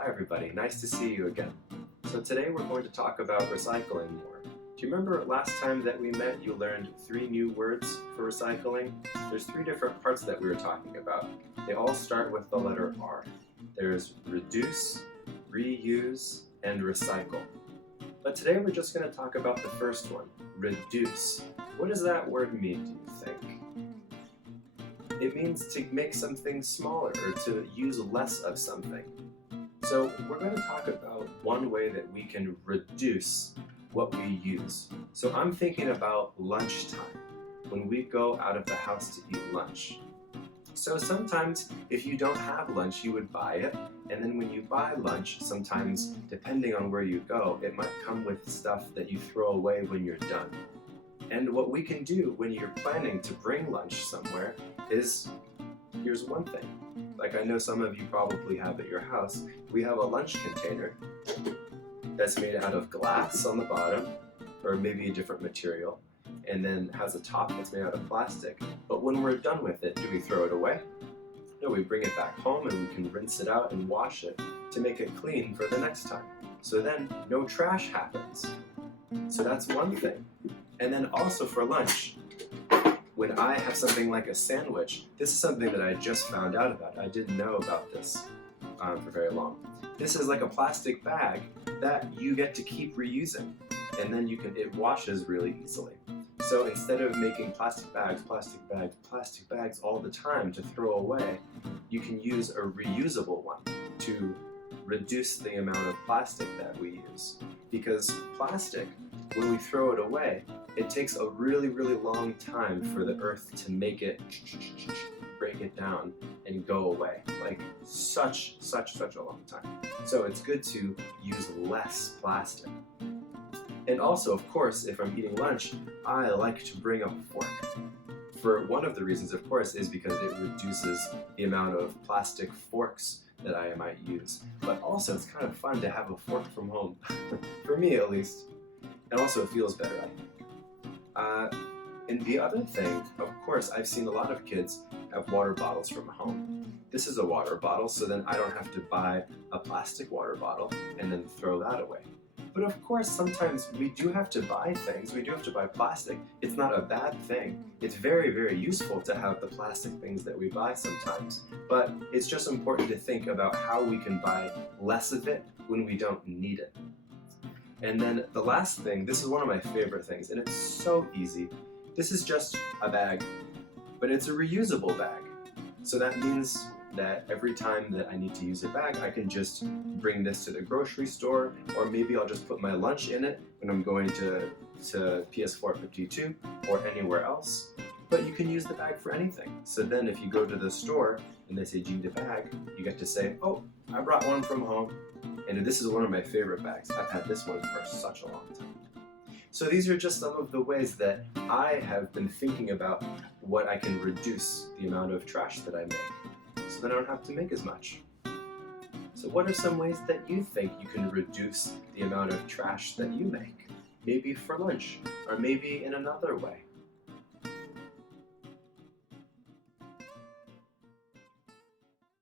Hi everybody, nice to see you again. So today we're going to talk about recycling more. Do you remember last time that we met you learned 3 new words for recycling? There's 3 different parts that we were talking about. They all start with the letter R. There's reduce, reuse, and recycle. But today we're just going to talk about the first one, reduce. What does that word mean, do you think? It means to make something smaller or to use less of something. So we're going to talk about one way that we can reduce what we use. So I'm thinking about lunchtime, when we go out of the house to eat lunch. So sometimes if you don't have lunch, you would buy it, and then when you buy lunch, sometimes depending on where you go, it might come with stuff that you throw away when you're done. And what we can do when you're planning to bring lunch somewhere is, here's one thing. Like I know some of you probably have at your house, we have a lunch container that's made out of glass on the bottom, or maybe a different material, and then has a top that's made out of plastic. But when we're done with it, do we throw it away? No, we bring it back home and we can rinse it out and wash it to make it clean for the next time. So then no trash happens. So that's one thing. And then also for lunch, when I have something like a sandwich, this is something that I just found out about. I didn't know about this for very long. This is like a plastic bag that you get to keep reusing, and then it washes really easily. So instead of making plastic bags all the time to throw away, you can use a reusable one to reduce the amount of plastic that we use. Because plastic, when we throw it away, it takes a really, really long time for the earth to make it, break it down and go away. Like such a long time. So it's good to use less plastic. And also, of course, if I'm eating lunch, I like to bring a fork. For one of the reasons, of course, is because it reduces the amount of plastic forks that I might use. But also, it's kind of fun to have a fork from home, for me at least. And also, it feels better, I think. And the other thing, of course, I've seen a lot of kids have water bottles from home. This is a water bottle, so then I don't have to buy a plastic water bottle and then throw that away. But of course, sometimes we do have to buy things. We do have to buy plastic. It's not a bad thing. It's very, very useful to have the plastic things that we buy sometimes. But it's just important to think about how we can buy less of it when we don't need it. And then the last thing, this is one of my favorite things, and it's so easy. This is just a bag, but it's a reusable bag. So that means that every time that I need to use a bag, I can just bring this to the grocery store, or maybe I'll just put my lunch in it when I'm going to PS452 or anywhere else. But you can use the bag for anything. So then if you go to the store and they say, do you need a bag? You get to say, oh, I brought one from home. And this is one of my favorite bags. I've had this one for such a long time. So these are just some of the ways that I have been thinking about what I can reduce the amount of trash that I make, so that I don't have to make as much. So what are some ways that you think you can reduce the amount of trash that you make? Maybe for lunch, or maybe in another way.